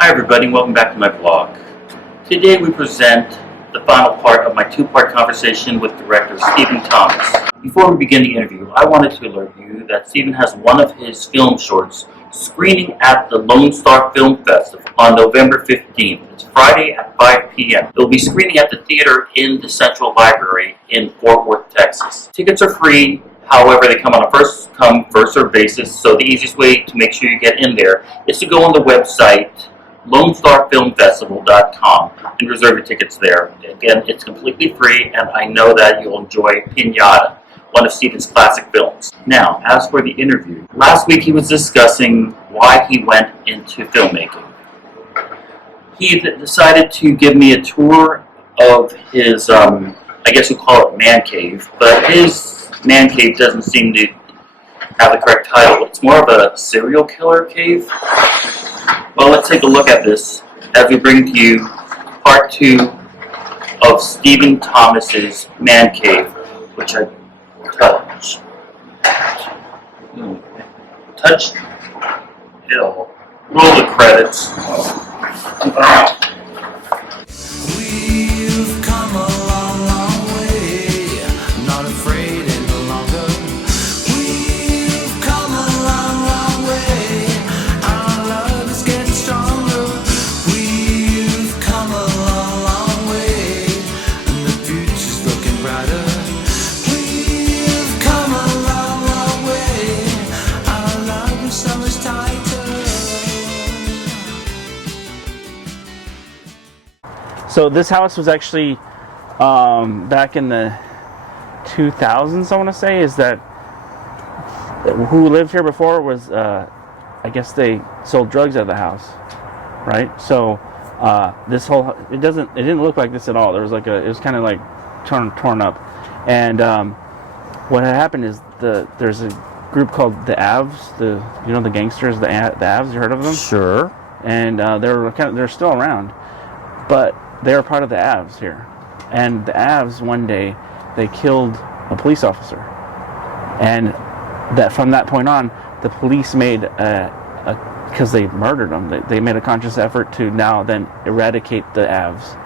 Hi everybody, welcome back to my vlog. Today we present the final part of my two-part conversation with director Stephen Thomas. Before we begin the interview, I wanted to alert you that Stephen has one of his film shorts screening at the Lone Star Film Festival on November 15th. It's Friday at 5 p.m. It will be screening at the theater in the Central Library in Fort Worth, Texas. Tickets are free. However, they come on a first-come, first-served basis, so the easiest way to make sure you get in there is to go on the website LoneStarFilmFestival.com and reserve your tickets there. Again, it's completely free, and I know that you'll enjoy Piñata, one of Stephen's classic films. Now, as for the interview, last week he was discussing why he went into filmmaking. He decided to give me a tour of his, I guess we'll call it man cave, but his man cave doesn't seem to have the correct title. It's more of a serial killer cave. Well, let's take a look at this as we bring to you part 2 of Stephen Thomas's man cave, which I touched. It'll roll the credits. We've come a long, long way. Not afraid any longer. We've come a long, long way. Our love is getting stronger. We've come a long, long way, and the future's looking brighter. We've come a long, long way. Our love is so much tighter. So this house was actually back in the 2000s, I want to say, is that who lived here before was, I guess they sold drugs at the house, right? So this whole, it didn't look like this at all. There was like it was kind of like torn up. And what had happened is there's a group called the Avs, the gangsters, the Avs, you heard of them? Sure. And they're still around, but they're part of the Avs here. And the Avs, one day, they killed a police officer. And that from that point on, the police made because they murdered him, they made a conscious effort to now then eradicate the Avs.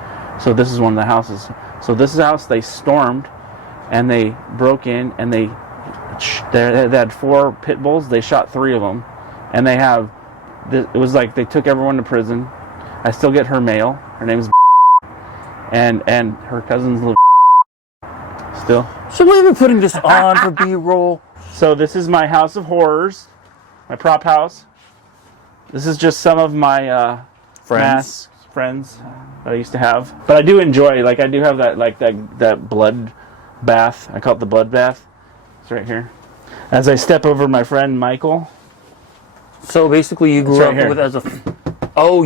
So this is one of the houses. So this is a house they stormed, and they broke in, and they had 4 pit bulls. They shot 3 of them. And they have, it was like they took everyone to prison. I still get her mail. Her name's and her cousins live still. Should we be putting this on for B-roll? So this is my house of horrors, my prop house. This is just some of my friends that I used to have. But I do enjoy, like I do have that blood bath. I call it the blood bath. It's right here. As I step over my friend Michael. So basically you grew up with as a... So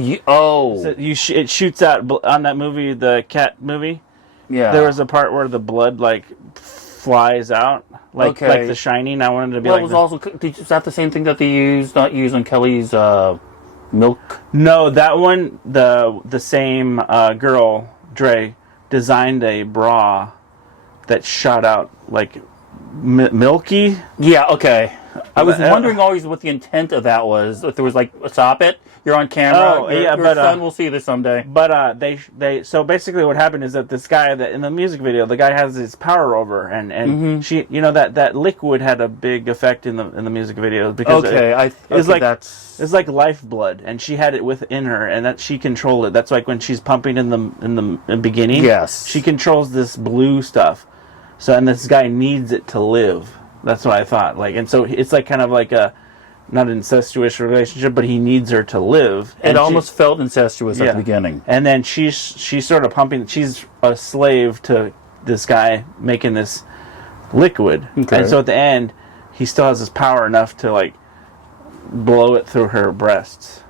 it shoots out on that movie, the cat movie. Yeah. There was a part where the blood like flies out, like The Shining. I wanted to be it was also, is that the same thing that they used on Kelly's milk? No, that one, the same girl, Dre, designed a bra that shot out like milky. Yeah. Okay. I was wondering always what the intent of that was. If there was like, stop it, you're on camera. Your son will see this someday. But so basically what happened is that this guy that in the music video, the guy has his power over, and she, that liquid had a big effect in the music video because it's like lifeblood, and she had it within her, and that she controlled it. That's like when she's pumping in the beginning. Yes, she controls this blue stuff. So and this guy needs it to live. That's what I thought. And so it's like kind of like a not incestuous relationship, but he needs her to live. It almost felt incestuous at the beginning. And then she's sort of pumping. She's a slave to this guy making this liquid. Okay. And so at the end, he still has his power enough to like blow it through her breasts.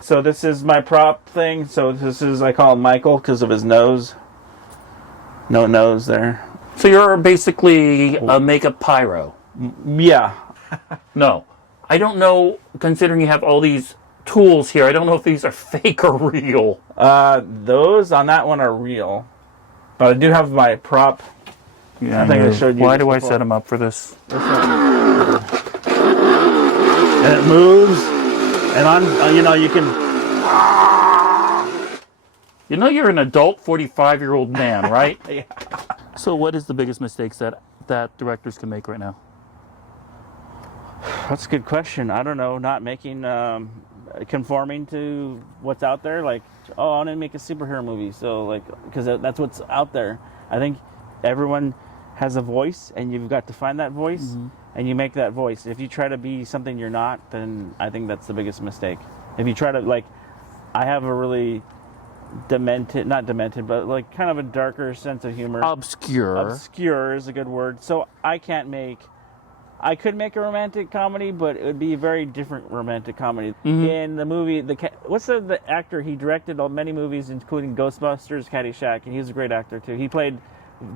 So this is my prop thing. So this is, I call him Michael because of his nose. No nose there. So you're basically a makeup pyro. Yeah. No. I don't know, considering you have all these tools here, I don't know if these are fake or real. Those on that one are real. But I do have my prop. Yeah, I think I showed you. Why do I set them up for this? And it moves. And on, you can You know you're an adult 45-year-old man, right? Yeah. So what is the biggest mistakes that directors can make right now? That's a good question. I don't know. Not making, conforming to what's out there. Like, oh, I want to make a superhero movie. So, like, because that's what's out there. I think everyone has a voice, and you've got to find that voice, and you make that voice. If you try to be something you're not, then I think that's the biggest mistake. If you try to, like, I have a really not demented, but like kind of a darker sense of humor. Obscure is a good word. So I could make a romantic comedy, but it would be a very different romantic comedy. In the movie, what's the actor? He directed many movies, including Ghostbusters, Caddyshack, and he was a great actor too. He played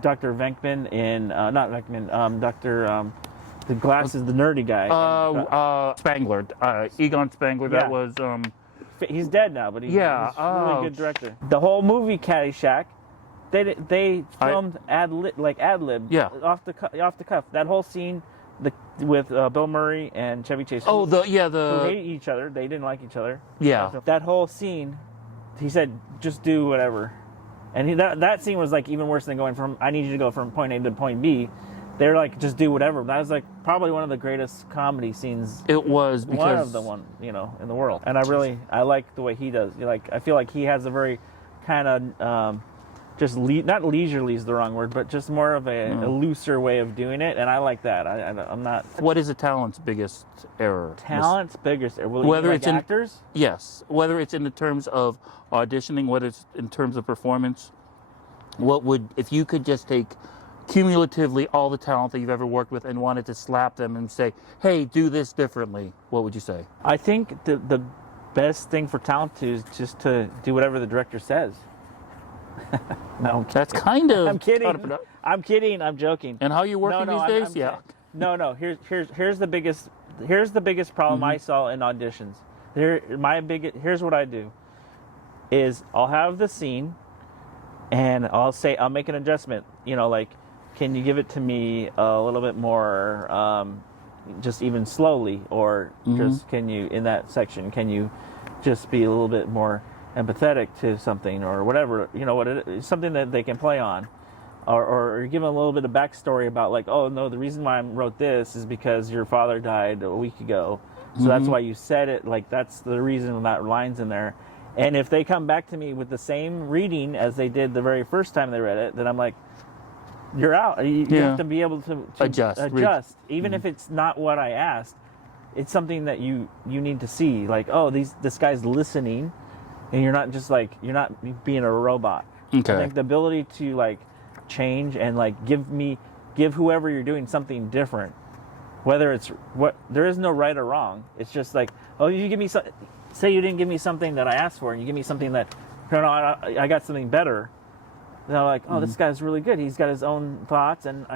Dr. Venkman in, not Venkman, Dr. The glasses, the nerdy guy. Spangler, Egon Spangler. Yeah. That was. He's dead now, but he's a really good director. The whole movie Caddyshack, they filmed ad lib, off the cuff. That whole scene, with Bill Murray and Chevy Chase. Who hate each other. They didn't like each other. Yeah. That whole scene, he said, just do whatever, and that scene was like even worse than going from I need you to go from point A to point B. They're like, just do whatever. That was like probably one of the greatest comedy scenes. It was because in the world. And I like the way he does. Like, I feel like he has a very kind of not leisurely is the wrong word, but just more of a looser way of doing it. And I like that. I'm not. What is a talent's biggest error? Talent's biggest error. Whether it's actors? Yes. Whether it's in the terms of auditioning, whether it's in terms of performance. If you could just take cumulatively all the talent that you've ever worked with and wanted to slap them and say, hey, do this differently, what would you say? I think the best thing for talent is just to do whatever the director says. No, that's kind of. I'm kidding. I'm kidding. I'm joking. And how are you working these days? No. Here's the biggest problem I saw in auditions. Here's what I do. Is I'll have the scene, and I'll make an adjustment. Like, can you give it to me a little bit more, just even slowly, or just can you in that section? Can you just be a little bit more empathetic to something or whatever, what it is, something that they can play on, or give them a little bit of backstory about, like, oh no, the reason why I wrote this is because your father died a week ago, so that's why you said it, like that's the reason that line's in there. And if they come back to me with the same reading as they did the very first time they read it, then I'm like, you're out. You have to be able to adjust. Even if it's not what I asked, it's something that you need to see. Like, oh, this guy's listening, and you're not just like, you're not being a robot. Okay. I think the ability to like change and like give whoever you're doing something different, whether it's there is no right or wrong. It's just like, oh, you give me say you didn't give me something that I asked for, and you give me something that, I got something better. Then I'm like, oh, this guy's really good. He's got his own thoughts, and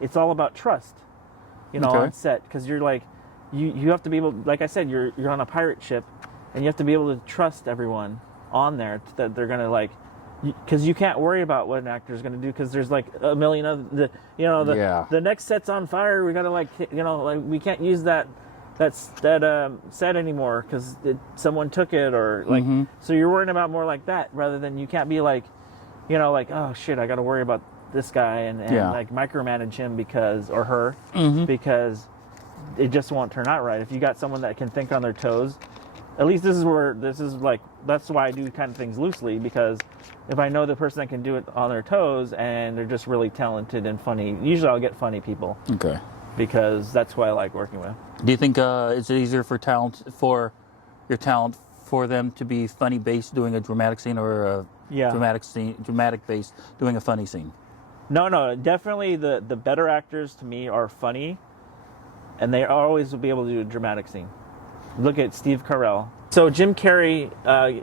it's all about trust, on set. Because you're like, you have to be able, like I said, you're on a pirate ship, and you have to be able to trust everyone on there that they're going to like, because you can't worry about what an actor is going to do, because there's like a million of the next set's on fire. We got to we can't use that set anymore because someone took it, or like, so you're worrying about more like that, rather than you can't be like, like, oh shit, I got to worry about this guy and like micromanage him or her because it just won't turn out right. If you got someone that can think on their toes, at least that's why I do kind of things loosely, because if I know the person that can do it on their toes and they're just really talented and funny, usually I'll get funny people. Okay. Because that's who I like working with. Do you think is it easier for your talent for them to be funny based doing a dramatic scene, or a dramatic based doing a funny scene? No, definitely the better actors to me are funny, and they always will be able to do a dramatic scene. Look at Steve Carell. So Jim Carrey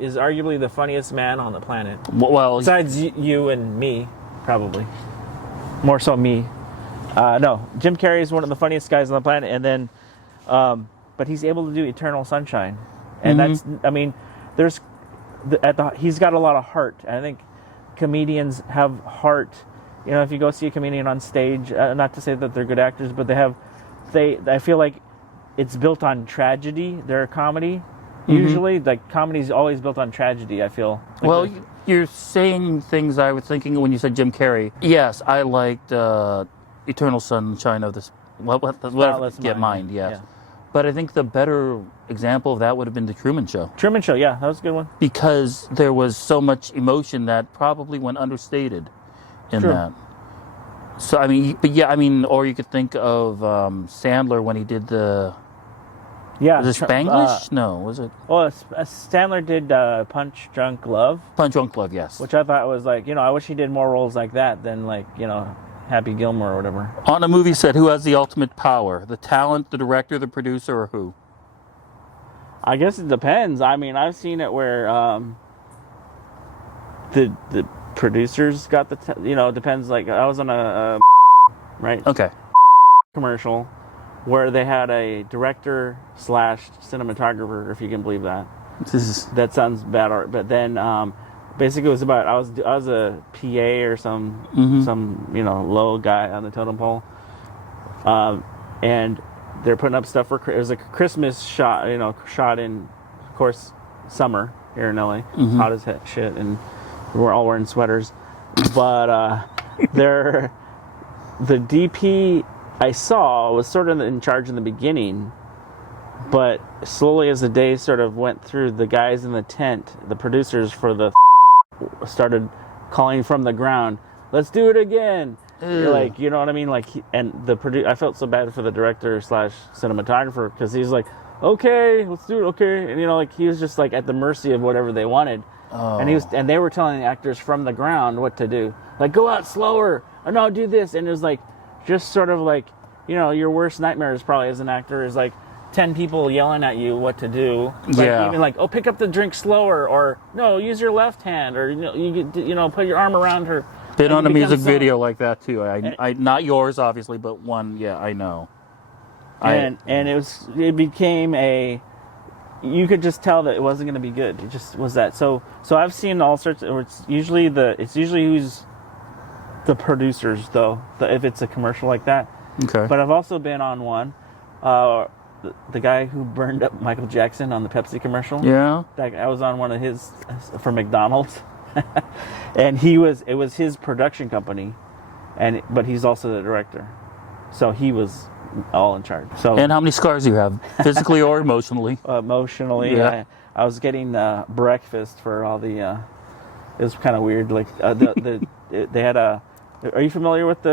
is arguably the funniest man on the planet. Well, besides you and me, probably. More so me. No, Jim Carrey is one of the funniest guys on the planet, and then, but he's able to do Eternal Sunshine, and that's, he's got a lot of heart. I think comedians have heart. If you go see a comedian on stage, not to say that they're good actors, but I feel like it's built on tragedy, their comedy, Usually, like, comedy's always built on tragedy, I feel. Like, Well, you're saying things I was thinking when you said Jim Carrey. Yes, I liked Eternal Sunshine of this. Whatever. Spotless Get Mind, Mind, yes. yeah. But I think the better example of that would have been The Truman Show. Truman Show, yeah, that was a good one. Because there was so much emotion that probably went understated in True. that. So, I mean, but yeah, I mean, or you could think of Sandler when he did the... Yeah. Was it Spanglish? No, was it? Well, Sandler did Punch Drunk Love. Punch Drunk Love, yes. Which I thought was like, I wish he did more roles like that than like, Happy Gilmore or whatever. On a movie set, who has the ultimate power? The talent, the director, the producer, or who? I guess it depends. I mean, I've seen it where the producers got it depends. Like, I was on a right? Okay. Commercial where they had a director / cinematographer, if you can believe that. That sounds bad, but then basically it was about I was a PA or some low guy on the totem pole, and they're putting up stuff for it was a Christmas shot, shot in, of course, summer here in LA, hot as shit, and we're all wearing sweaters, but the DP I saw was sort of in charge in the beginning. But slowly as the day sort of went through, the guys in the tent, the producers for the started calling from the ground, "Let's do it again." You're like, you know what I mean? Like, and I felt so bad for the director / cinematographer because he's like, "Okay, let's do it, okay." And like he was just like at the mercy of whatever they wanted. Oh. And they were telling the actors from the ground what to do. Like, go out slower, or no, do this. And it was like, just sort of like, your worst nightmare is probably as an actor is like 10 people yelling at you what to do. Like, even like, pick up the drink slower, or no, use your left hand, or put your arm around her. Been on a music video like that too. I not yours obviously, but one. Yeah, I know. And it became you could just tell that it wasn't going to be good. It just was that. So I've seen all sorts. It's usually who's the producers though. If it's a commercial like that. Okay. But I've also been on one. The guy who burned up Michael Jackson on the Pepsi commercial. Yeah. I was on one of his for McDonald's, and it was his production company, but he's also the director, so he was all in charge. So. And how many scars do you have, physically or emotionally? Emotionally, yeah. I was getting breakfast for all the. It was kind of weird. Like they had a. Are you familiar with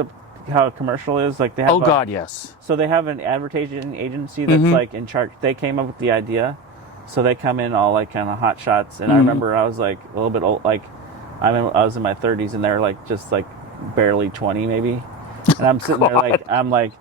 how a commercial is? Like they have. Oh God, yes. So they have an advertising agency that's like in charge. They came up with the idea, so they come in all like kind of hot shots. And I remember I was like a little bit old. Like I was in my 30s, and they're like just like barely 20 maybe. And I'm sitting there like I'm like,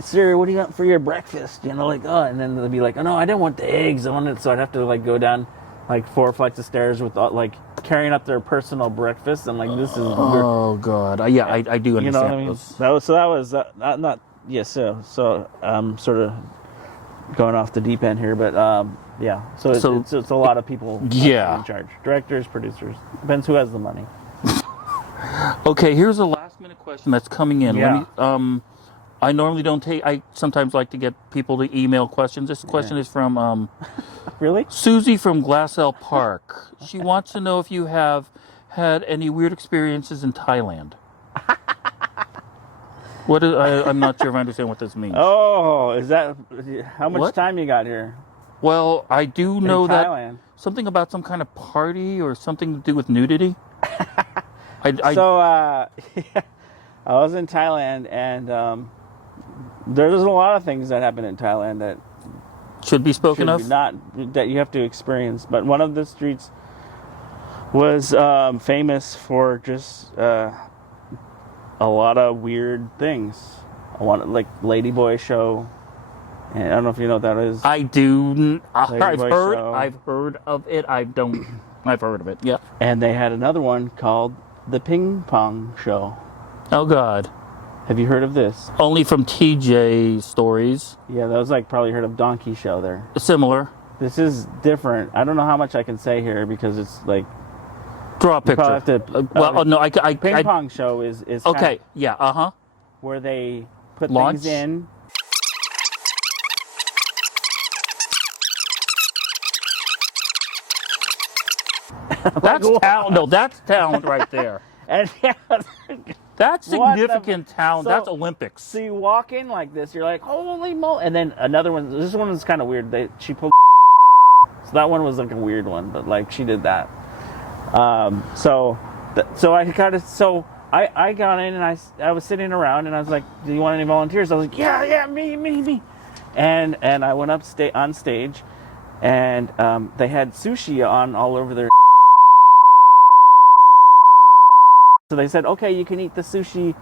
"Sir, what do you want for your breakfast?" Like, oh, and then they'll be like, "Oh no, I didn't want the eggs. I wanted," so I'd have to like go down like 4 flights of stairs with like carrying up their personal breakfast. I'm like, this is. Oh God, yeah, I do understand. You know what I mean? That was not yes. So I'm sort of going off the deep end here, but yeah. So it's a lot of people. Yeah. In charge, directors, producers, depends who has the money. Okay, here's a last minute question that's coming in. Yeah. I normally don't take. I sometimes like to get people to email questions. This question is from Really? Susie from Glassell Park. She wants to know if you have had any weird experiences in Thailand. I'm not sure if I understand what this means. Oh, is that how much time you got here? Well, I do know that Thailand. something about some kind of party or something to do with nudity. I was in Thailand, and there's a lot of things that happen in Thailand that should be spoken of. That you have to experience. But one of the streets was famous for just a lot of weird things. Like Ladyboy Show. And I don't know if you know what that is. I do. I've heard. Show. I've heard of it. I've heard of it. Yeah. And they had another one called the Ping Pong Show. Oh God. Have you heard of this? Only from TJ stories. Yeah, that was like probably heard of Donkey Show there. Similar. This is different. I don't know how much I can say here because it's like. Draw a picture. Have to, no, I Ping Pong Show is okay. Yeah. Where they put Launch? things in. That's talent. No, that's talent right there. And yeah, That's What the- significant talent. So- That's Olympics. so you walk in like this, you're like, holy moly. And then another one, this one was kind of weird. She pulled. So that one was like a weird one, but like she did that. So I got in and I was sitting around and I was like, do you want any volunteers? I was like, yeah, me. And I went up on stage and they had sushi on all over their. So they said, okay, you can eat the sushi.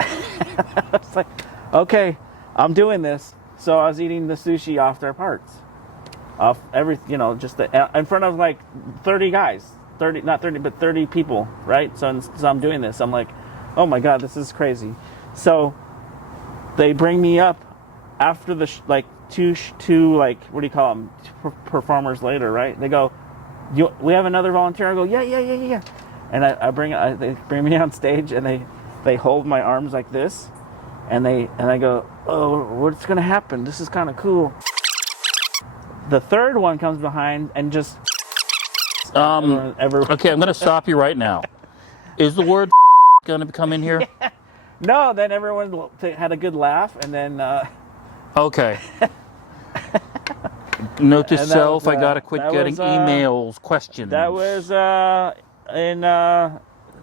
I was like, okay, I'm doing this. So I was eating the sushi off their parts. Off just in front of like 30 guys. 30, not 30, but 30 people, right? So I'm doing this. I'm like, oh my God, this is crazy. So they bring me up after the, two like, what do you call them? Performers later, right? They go, we have another volunteer. I go, yeah. And they bring me on stage and they hold my arms like this, and I go, oh, what's gonna happen? This is kind of cool. The third one comes behind and just Okay, I'm going to stop you right now. Is the word going to come in here? No, then everyone had a good laugh, and then Okay. Note to And that self, was, I got to quit that getting was, emails, questions. that was in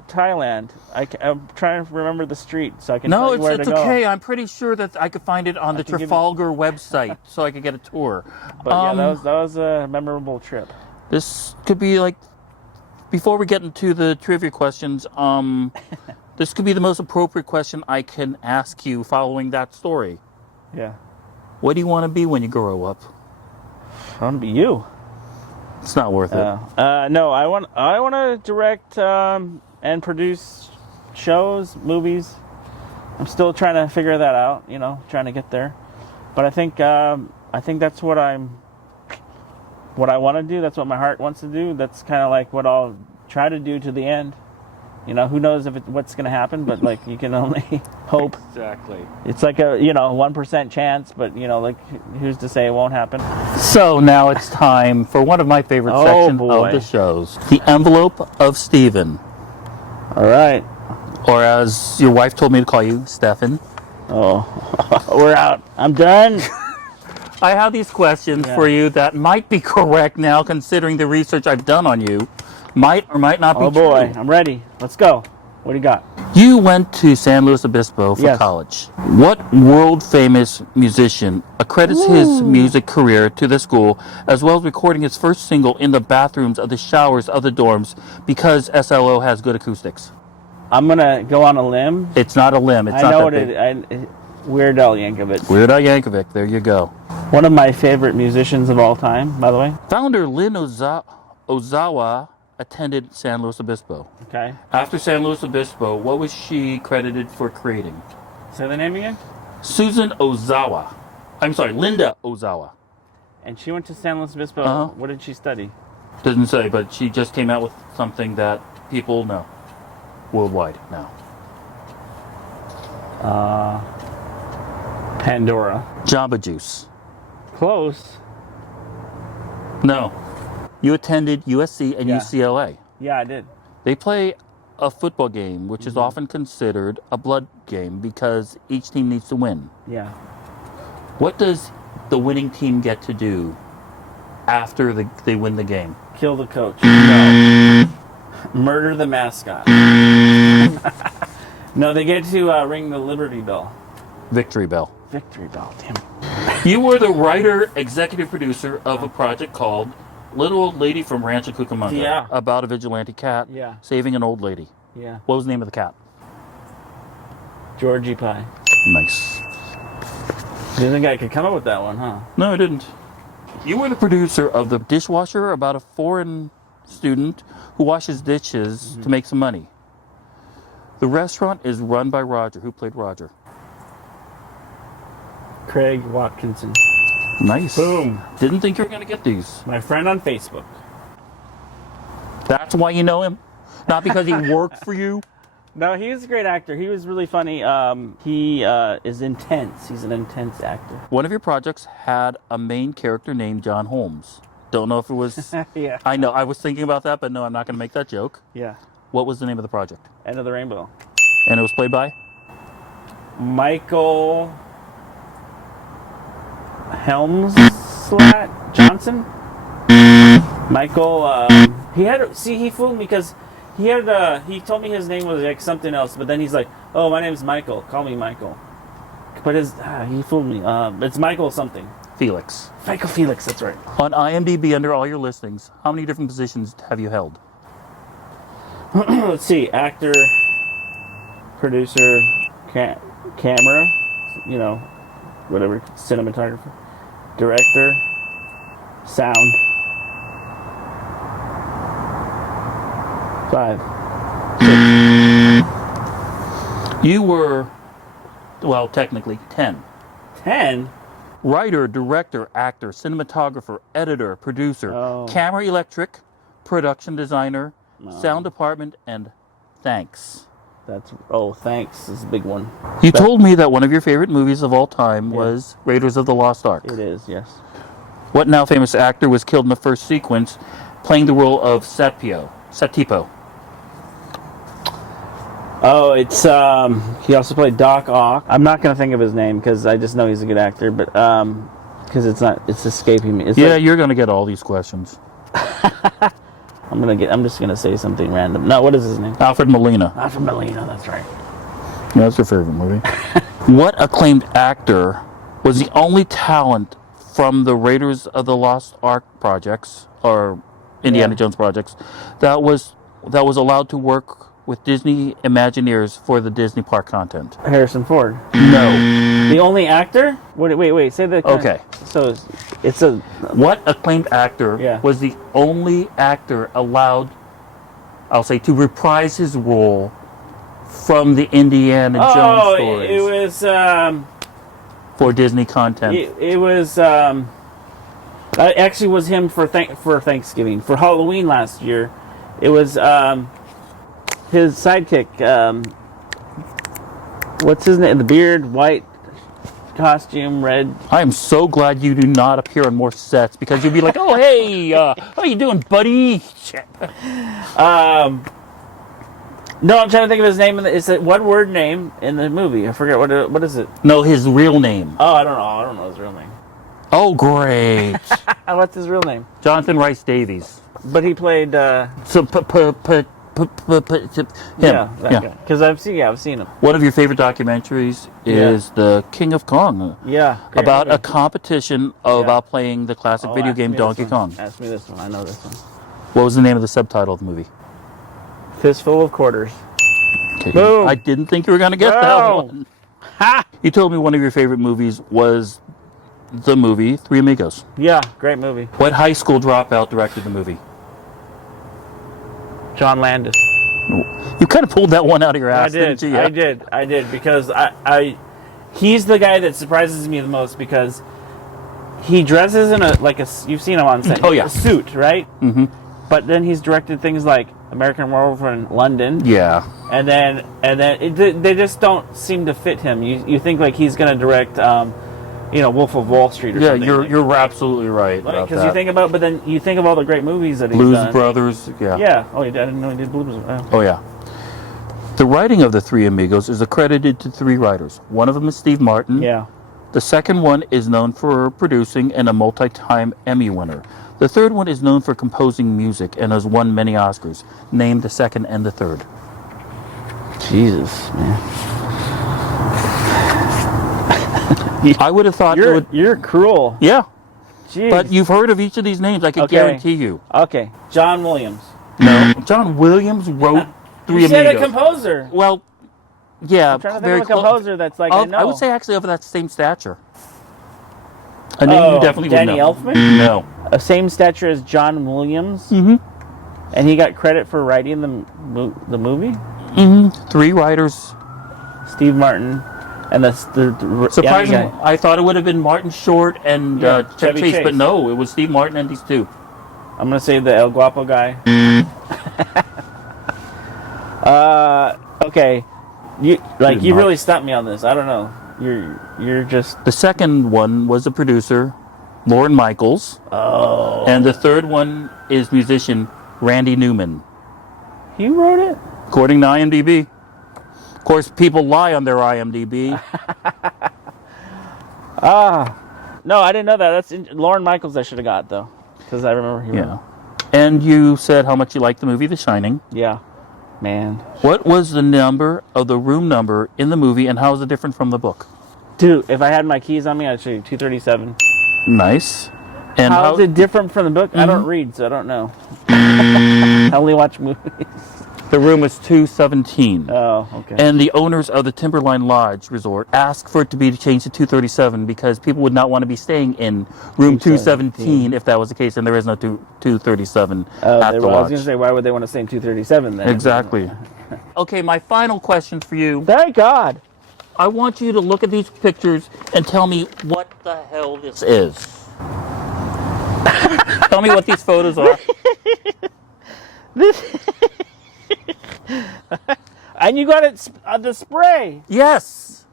Thailand. I'm trying to remember the street so I can No, tell you where it's to go. okay. I'm pretty sure that I could find it on the can give you- Trafalgar website so I could get a tour. But yeah, that was a memorable trip. This could be like, before we get into the trivia questions, this could be the most appropriate question I can ask you following that story. Yeah, What do you want to be when you grow up? I want to be you. It's not worth it. No, I want to direct and produce shows, movies. I'm still trying to figure that out. Trying to get there. But I think that's what I want to do. That's what my heart wants to do. That's kind of like what I'll try to do to the end. Who knows what's going to happen, but like you can only hope. Exactly. It's like a 1% chance, but like who's to say it won't happen? So now it's time for one of my favorite Oh, sections boy. of the shows. The envelope of Steven. All right. Or as your wife told me to call you, Stefan. Oh, we're out. I'm done. I have these questions for you that might be correct now, considering the research I've done on you. Might or might not be Oh boy, true. I'm ready. Let's go. What do you got? You went to San Luis Obispo for Yes. college. What world-famous musician accredits his music career to the school, as well as recording his first single in the bathrooms of the showers of the dorms because SLO has good acoustics? I'm gonna go on a limb. It's not a limb. It's I not know that what big. it. Weird Al Yankovic. Weird Al Yankovic. There you go. One of my favorite musicians of all time, by the way. Founder Lynn Ozawa attended San Luis Obispo. Okay. After San Luis Obispo, what was she credited for creating? Say the name again. Susan Ozawa. I'm sorry, Linda Ozawa. And she went to San Luis Obispo. Uh-huh. What did she study? Doesn't say, but she just came out with something that people know worldwide now. Pandora. Jamba Juice. Close. No. You attended USC and Yeah. UCLA. Yeah, I did. They play a football game, which is often considered a blood game because each team needs to win. Yeah. What does the winning team get to do after they win the game? Kill the coach. No. Murder the mascot. No, they get to ring the Liberty Bell. Victory Bell. Victory Bell. Damn it. You were the writer, executive producer of a project called Little Old Lady from Rancho Cucamonga. Yeah. About a vigilante cat Yeah. saving an old lady. Yeah. What was the name of the cat? Georgie Pie. Nice. You think I could come up with that one, huh? No, I didn't. You were the producer of The Dishwasher, about a foreign student who washes dishes to make some money. The restaurant is run by Roger. Who played Roger? Craig Watkinson. Nice. Boom. Didn't think you were going to get these. My friend on Facebook. That's why you know him? Not because he worked for you? No, he's a great actor. He was really funny. He is intense. He's an intense actor. One of your projects had a main character named John Holmes. Don't know if it was. Yeah. I know. I was thinking about that, but no, I'm not going to make that joke. Yeah. What was the name of the project? End of the Rainbow. And it was played by? Michael Helmslat Johnson. Michael. He fooled me because he told me his name was like something else, but then he's like, "Oh, my name's Michael. Call me Michael." But he fooled me. It's Michael something. Felix. Michael Felix. That's right. On IMDb, under all your listings, how many different positions have you held? Let's see. Actor, producer, camera. Whatever. Cinematographer, director, sound. 5. You were, well, technically 10. 10. Writer, director, actor, cinematographer, editor, producer, camera electric, production designer, sound department, and thanks. Thanks is a big one. You told me that one of your favorite movies of all time was Raiders of the Lost Ark. It is, yes. What now famous actor was killed in the first sequence, playing the role of Setipo? Oh, it's he also played Doc Ock. I'm not gonna think of his name because I just know he's a good actor, but because it's escaping me. You're gonna get all these questions. I'm just gonna say something random. No, what is his name? Alfred Molina. Alfred Molina, that's right. Yeah, that's your favorite movie. What acclaimed actor was the only talent from the Raiders of the Lost Ark projects or Indiana Jones projects that was allowed to work with Disney Imagineers for the Disney park content? Harrison Ford. No. The only actor? Wait. Say that. Okay. So it's a. What acclaimed actor was the only actor allowed, I'll say, to reprise his role from the Indiana Jones stories? It was for Disney content. It was actually was him for Thanksgiving, for Halloween last year. It was his sidekick. What's his name? The beard, white costume, red. I am so glad you do not appear on more sets because you'd be like, "Oh, hey, how you doing, buddy?" No, I'm trying to think of his name. It's a one-word name in the movie. I forget what is it. No, his real name. Oh, I don't know. I don't know his real name. Oh, great. What's his real name? Jonathan Rhys Davies. But he played. So Yeah, because I've seen him. One of your favorite documentaries is The King of Kong. Yeah. About a competition about playing the classic video game Donkey Kong. Ask me this one. I know this one. What was the name of the subtitle of the movie? Fistful of Quarters. Okay. Boom. I didn't think you were going to get that one. Ha! You told me one of your favorite movies was the movie Three Amigos. Yeah, great movie. What high school dropout directed the movie? John Landis. You kind of pulled that one out of your ass, didn't you? Yeah. I did, because he's the guy that surprises me the most because he dresses in you've seen him on set. Oh, yeah. A suit, right? Mm-hmm. But then he's directed things like American Werewolf in London. Yeah. And then they just don't seem to fit him. You think like he's going to direct, Wolf of Wall Street or something. Yeah, you're absolutely right about because that. but then you think of all the great movies that he's Blues done. Brothers, yeah. Yeah. Oh, I didn't know he did Blues. Oh, yeah. The writing of the Three Amigos is accredited to 3 writers. One of them is Steve Martin. Yeah. The second one is known for producing and a multi-time Emmy winner. The third one is known for composing music and has won many Oscars. Name the second and the third. Jesus, man. I would have thought you're cruel. Yeah. Jeez. But you've heard of each of these names, I can guarantee you. Okay. John Williams. No. John Williams wrote Three You said Amigos. a composer. Well, yeah. I'm trying to very think of a composer that's like I know. I would say actually of that same stature. A name you definitely would Danny know. Elfman? No. A same stature as John Williams? Mm-hmm. And he got credit for writing the movie? Mm-hmm. 3 writers. Steve Martin. And the Surprisingly, guy. I thought it would have been Martin Short and Chevy Chase, Chase. but no, it was Steve Martin and these 2. I'm going to say the El Guapo guy. Okay. You really stumped me on this. I don't know. You're just... The second one was a producer, Lorne Michaels. Oh. And the third one is musician Randy Newman. He wrote it? According to IMDb. Of course, people lie on their IMDb. No, I didn't know that. That's Lorne Michaels I should have got, though. Because I remember he wrote Yeah. And you said how much you liked the movie The Shining. it. Yeah. Man. What was the number of the room number in the movie, and how is it different from the book? Dude, if I had my keys on me, I'd show you 237. Nice. And How is it different from the book? I don't read, so I don't know. I only watch movies. The room was 217. Oh, okay. And the owners of the Timberline Lodge Resort asked for it to be changed to 237 because people would not want to be staying in room 217 if that was the case, and there is no 237 at the I was lodge. going to say, why would they want to stay in 237 then? Exactly. Okay, my final question for you. Thank God. I want you to look at these pictures and tell me what the hell this is. Tell me what these photos are. And you got it the spray. Yes.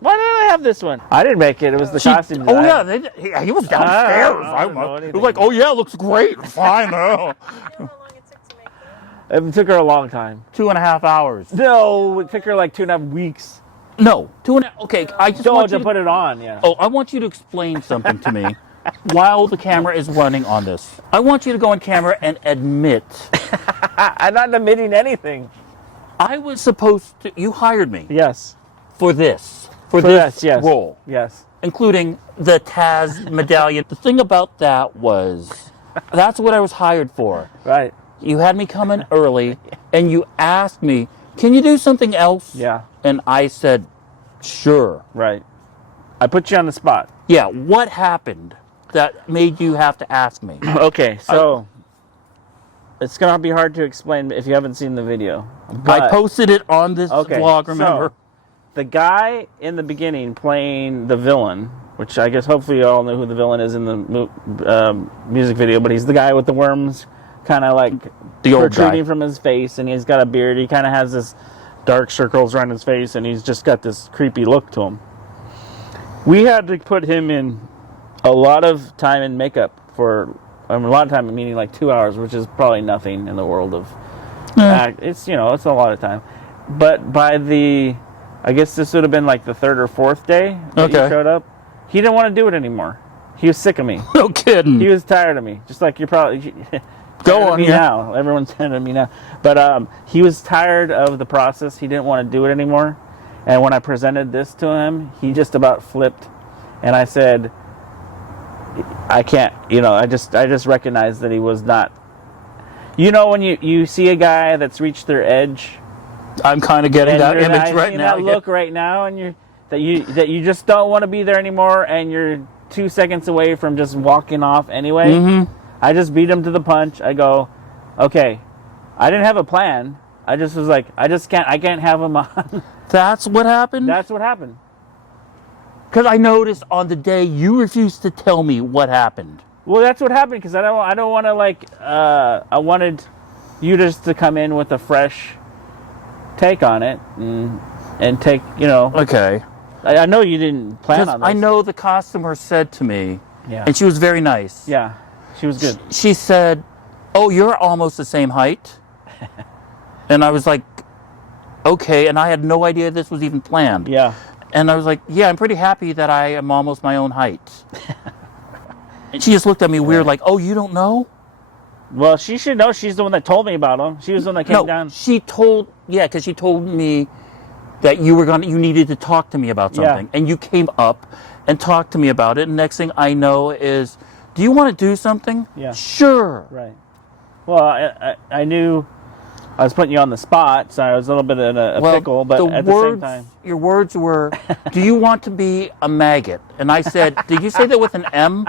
Why did I have this one? I didn't make it. It was the costume Oh design. yeah, he was downstairs. I don't know It anything. was like, oh yeah, it looks great. Fine now. It took her a long time. 2.5 hours. No, it took her like 2.5 weeks. No, 2.5. Okay, I just want you to put it on, yeah. Oh, I want you to explain something to me while the camera is running on this. I want you to go on camera and admit. I'm not admitting anything. I was supposed to. You hired me Yes. for this. For this yes. role. Yes. Including the Taz medallion. The thing about that was, that's what I was hired for. Right. You had me come in early, and you asked me, can you do something else? Yeah. And I said, sure. Right. I put you on the spot. Yeah, what happened that made you have to ask me? Okay, so it's going to be hard to explain if you haven't seen the video. I But posted it on this Okay, vlog, remember? so the guy in the beginning playing the villain, which I guess hopefully you all know who the villain is in the music video, but he's the guy with the worms kind of like The old protruding guy. from his face, and he's got a beard. He kind of has this dark circles around his face, and he's just got this creepy look to him. We had to put him in a lot of time in makeup for a lot of time, meaning like 2 hours, which is probably nothing in the world of act. It's it's a lot of time. But by I guess this would have been like the third or fourth day that he Okay. showed up. He didn't want to do it anymore. He was sick of me. No kidding. He was tired of me, just like you're probably. Go tired of on, me yeah. now. Everyone's tired of me now. But he was tired of the process. He didn't want to do it anymore. And when I presented this to him, he just about flipped. And I said, I can't. I just recognized that he was not. When you see a guy that's reached their edge. I'm kind of getting that image right now. That look right now, and that you just don't want to be there anymore, and you're 2 seconds away from just walking off anyway. Mm-hmm. I just beat him to the punch. I go, okay. I didn't have a plan. I just was like, I can't have him on. That's what happened? That's what happened. Because I noticed on the day you refused to tell me what happened. Well, that's what happened because I don't want to I wanted you just to come in with a fresh take on it and take Okay. I know you didn't plan on this. I know the customer said to me, Yeah. and she was very nice. Yeah, she was good. She said, "Oh, you're almost the same height." And I was like, "Okay," and I had no idea this was even planned. Yeah. And I was like, "Yeah, I'm pretty happy that I am almost my own height." And she just looked at me weird, like, "Oh, you don't know?" Well, she should know. She's the one that told me about him. She was the one that came down. She told, because she told me that you needed to talk to me about something. Yeah. And you came up and talked to me about it. And next thing I know is, do you want to do something? Yeah. Sure. Right. Well, I knew I was putting you on the spot, so I was a little bit in a pickle, but at the same time. Your words were, do you want to be a maggot? And I said, did you say that with an M?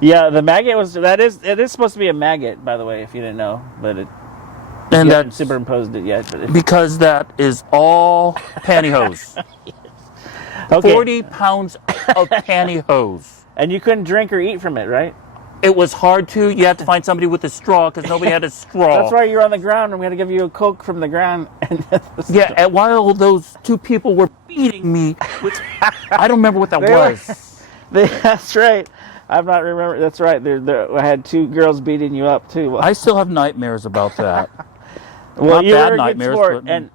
Yeah, the maggot it is supposed to be a maggot, by the way, if you didn't know, but And you haven't that's superimposed it yet. But because that is all pantyhose. okay. 40 pounds of pantyhose. And you couldn't drink or eat from it, right? It was hard to. You had to find somebody with a straw because nobody had a straw. That's why you're on the ground, and we had to give you a Coke from the ground. Yeah, and while those two people were beating me, with, I don't remember what that was. That's right. I'm not remember. That's right. I had 2 girls beating you up too. I still have nightmares about that. Well, Not you bad were a good nightmares, sport, but-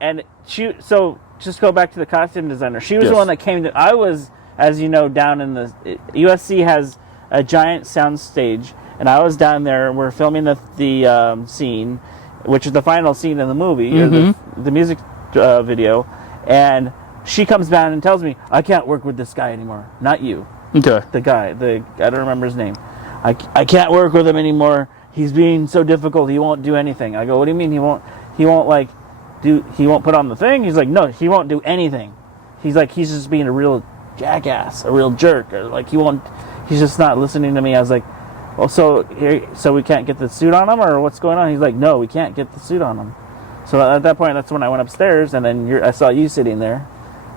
and she. So just go back to the costume designer. She was Yes. the one that came to. I was, as you know, down in the USC has a giant sound stage, and I was down there. We're filming the scene, which is the final scene in the movie, or the music video, and she comes down and tells me, "I can't work with this guy anymore. Not you, Okay. the guy. I don't remember his name. I can't work with him anymore. He's being so difficult. He won't do anything." I go, "What do you mean he won't? He won't he won't put on the thing?" He's like, "No, he won't do anything. He's just being a real jackass, a real jerk, or like he's just not listening to me." I was like, "Well, so we can't get the suit on him, or what's going on?" He's like, "No, we can't get the suit on him." So at that point, that's when I went upstairs, and then I saw you sitting there.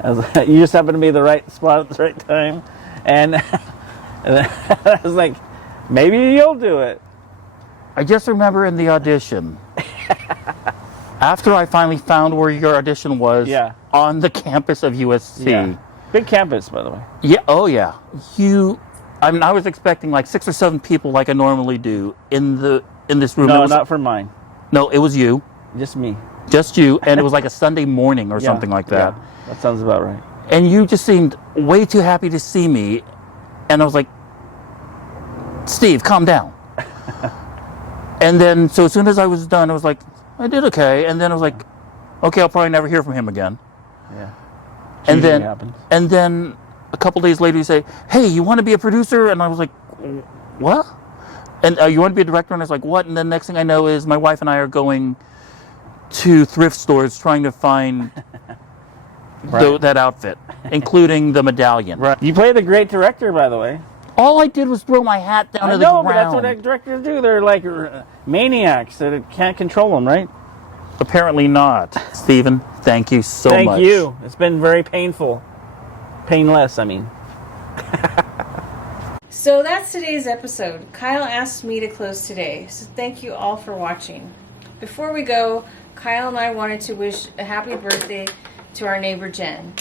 I was like, you just happened to be the right spot at the right time, and, and then I was like, "Maybe you'll do it." I just remember in the audition, after I finally found where your audition was, Yeah. on the campus of USC. Yeah. Big campus, by the way. Yeah, oh yeah. I was expecting like 6 or 7 people like I normally do in this room. No, not for mine. No, it was you. Just me. Just you, and it was like a Sunday morning or Yeah, something like that. Yeah, that sounds about right. And you just seemed way too happy to see me, and I was like, "Steve, calm down." And then, so as soon as I was done, I was like, "I did okay." And then I was like, "Okay, I'll probably never hear from him again." Yeah. And Usually then, happens. and then a couple days later, you say, "Hey, you want to be a producer?" And I was like, "What?" And you want to be a director? And I was like, "What?" And then next thing I know is my wife and I are going to thrift stores trying to find Right. that outfit, including the medallion. Right. You played a great director, by the way. All I did was throw my hat down I to the know, ground. but that's what directors do. They're like maniacs that can't control them, right? Apparently not. Stephen, thank you so much. Thank you. It's been very painful. Painless, I mean. So that's today's episode. Kyle asked me to close today, so thank you all for watching. Before we go, Kyle and I wanted to wish a happy birthday to our neighbor Jen.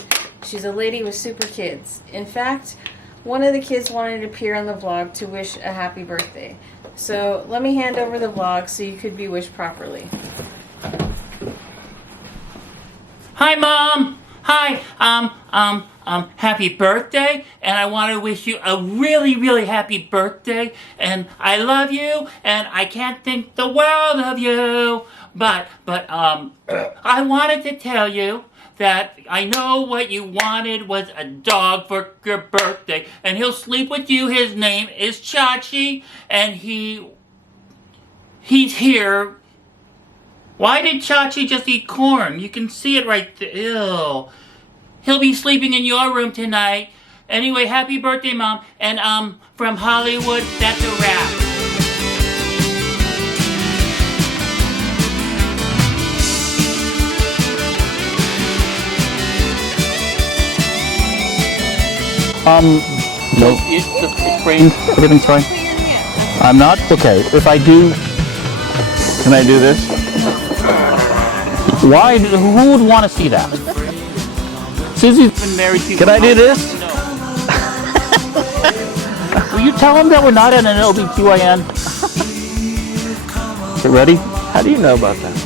She's a lady with super kids. In fact, one of the kids wanted to appear on the vlog to wish a happy birthday. So let me hand over the vlog so you could be wished properly. Hi, Mom. Hi. Happy birthday, and I want to wish you a really, really happy birthday, and I love you, and I can't think the world of you, but I wanted to tell you that I know what you wanted was a dog for your birthday, and he'll sleep with you. His name is Chachi, and he's here. Why did Chachi just eat corn? You can see it right there. Ew. He'll be sleeping in your room tonight. Anyway, happy birthday, Mom. And from Hollywood, that's a wrap. No, it's rain. Everything's fine. I'm not? Okay. If I do, Can I do this? why? Who would want to see that? Susie's been married to. Can I do this? Will you tell him that we're not in an LBQIN? Get ready? How do you know about that?